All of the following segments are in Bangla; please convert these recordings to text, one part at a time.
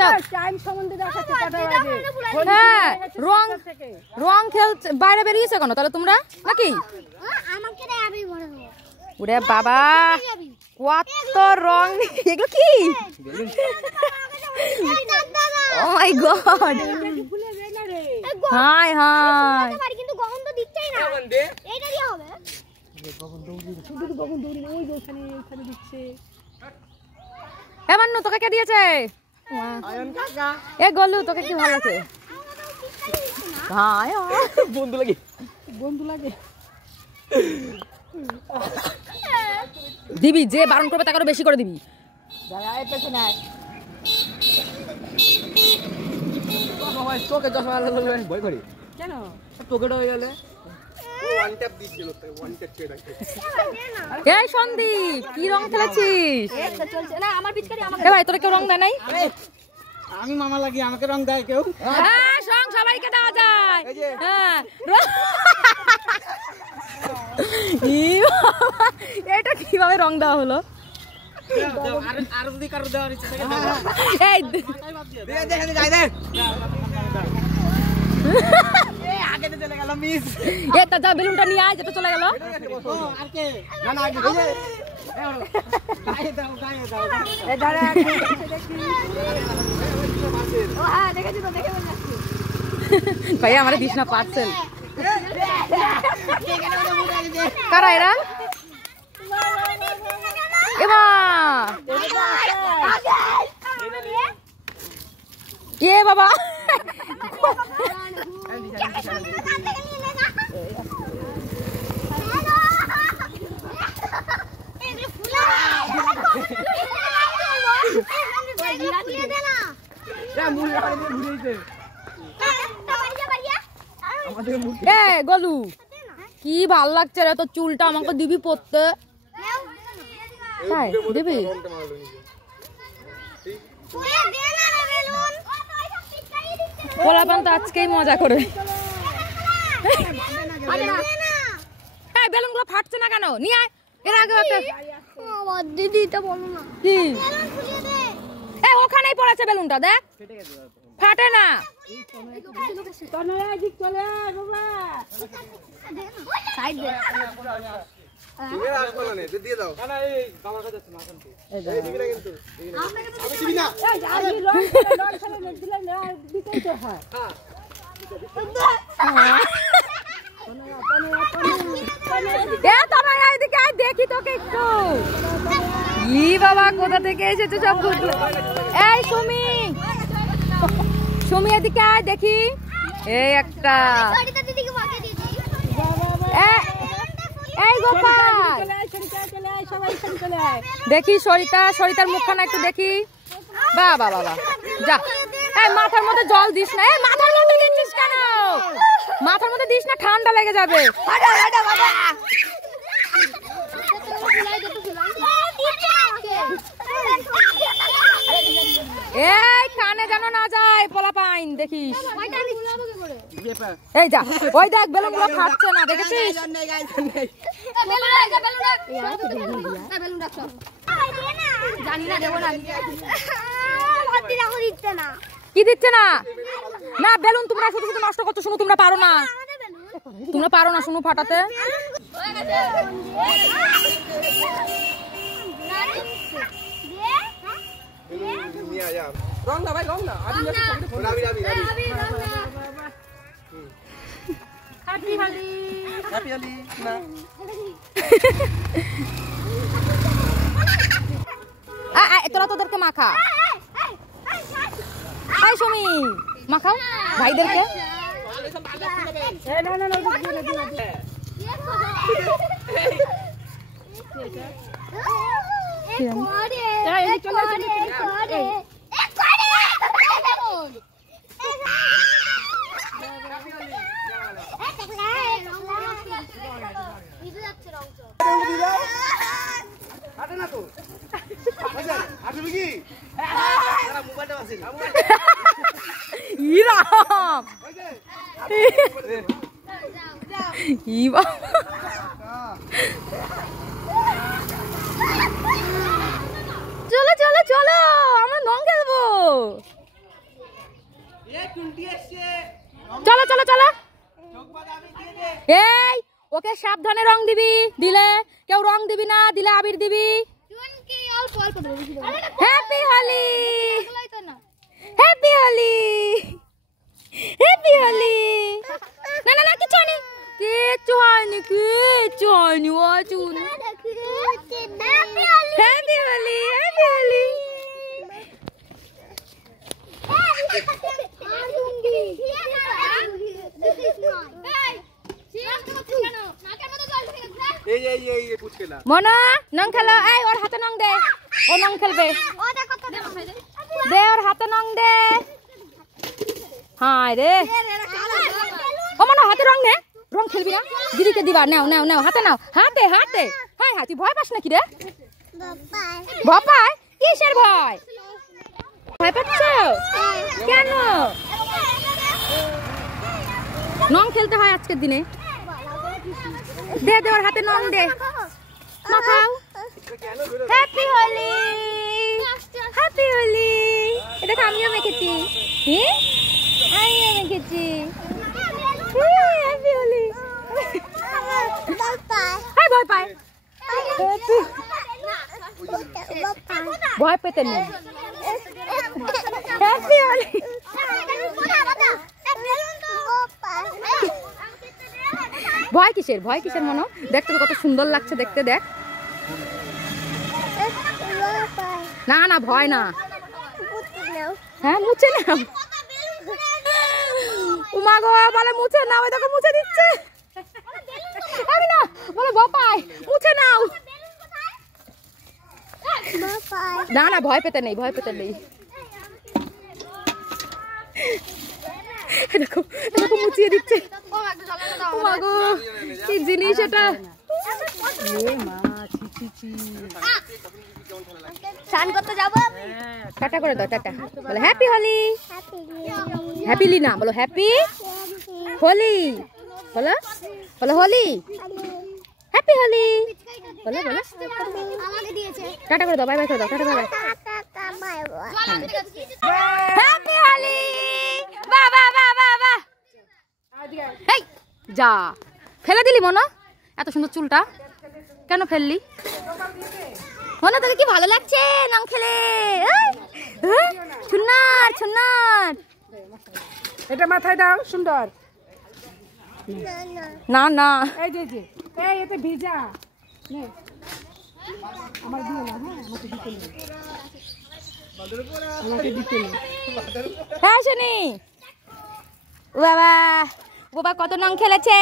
যাও। হ্যাঁ রং খেলছে, বাইরে বেরিয়েছে কেন তাহলে তোমরা নাকি? ওরে বাবা কত রং, এগুলো কি? ও মাই গড, হাই হাই। মান্নু তোকে কে দিয়েছে? এ গলু তোকে কি ভালো লাগে? বন্ধু লাগে, বন্ধু লাগে। দিবি, যে বারণ করবে তাকে বেশি করে দিবি। তোকে ভয় করি কেন? তোকে হয়ে গেলে এই সন্দীপ কি রং খেলেছিস? ভাই তোরা কেউ রং দেয় নাই? আমি মামা লাগি, আমাকে রং দেয় কেউ? হ্যাঁ রং সবাইকে দেওয়া যায়। হ্যাঁ এটা কিভাবে রং দেওয়া হলো? আর যদি কারো দেওয়ার ইচ্ছা থাকে এই আগে চলে গেল মিস। এটা যা বেলুনটা নিয়ে আয়, যেটা চলে গেল। আর কে না না আগে গায়ে দাও গায়ে দাও। এই ধরে ও হ্যাঁ দেখেছি তো, দেখে বলছি ভাই আমারে দিস না পার্সেল। কারা এরা? এবা কে বাবা? এ গলু কি ভাল লাগছে রে, তো চুলটা আমাকে দিবি পড়তে? তাই দিবি? পোলাপান তো আজকেই মজা করে। বেলুন গুলো ফাটছে না কেন? নিয়ে আয়। এর আগে দিদিটা বলো না কি ওখানেই পড়েছে বেলুনটা, দেখ ফাটে না। দেখি তোকে একটু। ই বাবা কোথা থেকে এসেছে সব বুঝলো। এই সুমি, সুমি এদিকে আয় দেখি। এই একটা, এই গোপাল দেখি সরিতা, সরিতার মুখখানা একটু দেখি। বাবা বাবা যা, এই মাথার মধ্যে জল দিস না। এই মাথার মধ্যে দিচ্ছিস কেন? মাথার মধ্যে দিস না, ঠান্ডা লেগে যাবে। এই কানে যেন না যায় পোলাপাইন, দেখিস। এই যা, ওই দেখ বেলুন গুলো ফাটছে না, দেখেছিস? কি দিচ্ছে না? না বেলুন তোমরা শুধু শুধু নষ্ট করছো। শুনো তোমরা পারো না, তোমরা পারো না শুনো ফাটাতে। রং না ভাই, রং না। তোরা তোদেরকে মাখা। সুমি মাখাও ভাইদেরকে। চলো চলো চলো, আমরা রং খেলবো। চলো চলো চলো এই ওকে সাবধানে রং দিবি দিলে কেউ রং দিবি না দিলে আবির দিবি happy Holi happy Holi happy Holi না না না কিছু হয়নি কিচ্ছু হয়নি কিচ্ছু হয়নি ও চুন হ্যাপি হোলি হ্যাপি হোলি মনা নং খেলো এই ওর হাতে নং দে ও নং খেলবে দে ওর হাতে নং দে হায় রে ও মনা হাতে রং নে রং খেলবি না দিদিকে দিবা নাও নাও নাও হাতে নাও হাতে হাতে হাই হাতি ভয় পাস নাকি রে ভয় পায় কিসের ভয় ভয় পাচ্ছ কেন নং খেলতে হয় আজকের দিনে দে দে ওর হাতে নং দে মাখাও হ্যাপি হোলি হ্যাপি হোলি এটা আমিও মেখেছি আমিও মেখেছি হ্যাপি হোলি ভয় পায় ভয় পেতে নেই হ্যাপি হোলি ভয় কিসের মনো দেখতে তো কত সুন্দর লাগছে দেখতে দেখ না না ভয় না হ্যাঁ মুছে নাও উমা গো বলে মুছে নাও ওই দেখো মুছে দিচ্ছে আমি না বলে বাপাই মুছে নাও না না ভয় পেতে নেই দেখো দেখো মুছিয়ে দিচ্ছে উমা গো কি জিনিস এটা স্নান করতে যাবো টাটা করে দাও টাটা বলো হ্যাপি হোলি হ্যাপিলি না বলো হ্যাপি হোলি বলো বলো হোলি হ্যাপি হোলি বলো বলো টাটা করে দাও বাই বাই করে দাও tata bye bye happy Holi বাহ বাহ বাহ বাহ বাহ এই যা ফেলে দিলি মনো এত সুন্দর চুলটা কেন ফেললি মনে তোকে কি ভালো লাগছে নং খেলে সুন্নার সুন্নার এটা মাথায় দাও সুন্দর না না এই যে যে এই এতে ভিজা নে আমার দিও না হ্যাঁ আমাকে দিতে নেই হ্যাঁ শুনি বাবা বাবা কত নং খেলেছে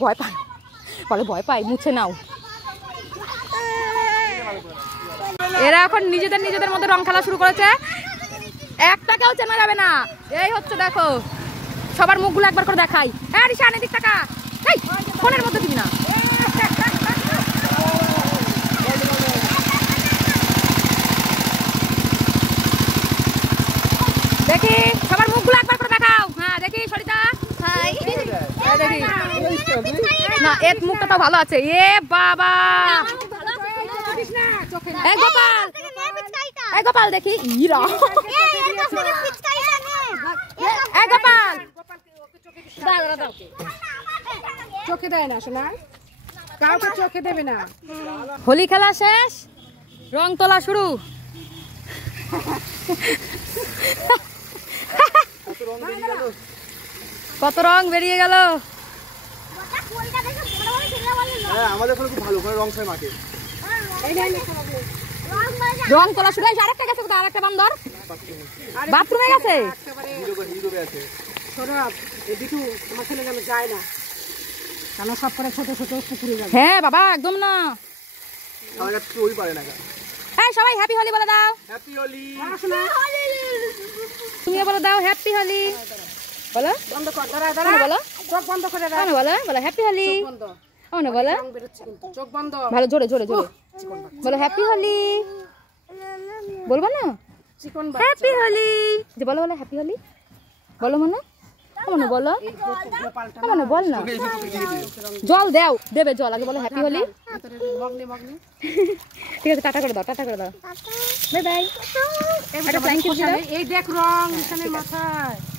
ভয় পায় বলে ভয় পাই মুছে নাও এরা এখন নিজেদের মধ্যে রং খেলা শুরু করেছে একটা কেউ চেনা যাবে না এই হচ্ছে দেখো সবার মুখগুলো একবার করে দেখাই হ্যাঁ রিশান এদিক টাকা এই ফোনের মধ্যে দিবি না দেখি সবার মুখগুলো একবার করে দেখাও হ্যাঁ দেখি সরিতা দেখি না এর মুখটা তো ভালো আছে এ বাবা গোপাল দেখি ইরা গোপাল চোখে দেয় না শোনা কাউকে চোখে দেবে না হোলি খেলা শেষ রং তোলা শুরু কত রং বেরিয়ে গেল আমাদের খুব ভালো করে রং ছয় মাঠে রং তোলা শুরু হয়েছে আরেকটা গেছে কোথায় আরেকটা বান্দর বাথরুমে গেছে দিটু আমার ছেলে যেন যায় না কেন সব করে ছোট ছোট পুকুরে যাবে হ্যাঁ বাবা একদম না ওই পারে না এই সবাই হ্যাপি হোলি বলে দাও হ্যাপি হোলি তুমিও বলে দাও হ্যাপি হোলি বলো বন্ধ কর দাঁড়া দাঁড়া বলো চোখ বন্ধ করে দাও বলো বলো হ্যাপি হোলি বলো বলো চোখ বন্ধ ভালো জোরে জোরে জোরে বলো হ্যাপি হোলি বলবো না চিকন হ্যাপি হোলি যে বলো বলো হ্যাপি হোলি বলো মনে কেমন বলো কেমন বল না জল দাও দেবে জল আগে বলো হ্যাপি হোলি ঠিক আছে টাটা করে দাও বাই বাই এই দেখ রং এখানে মাথায়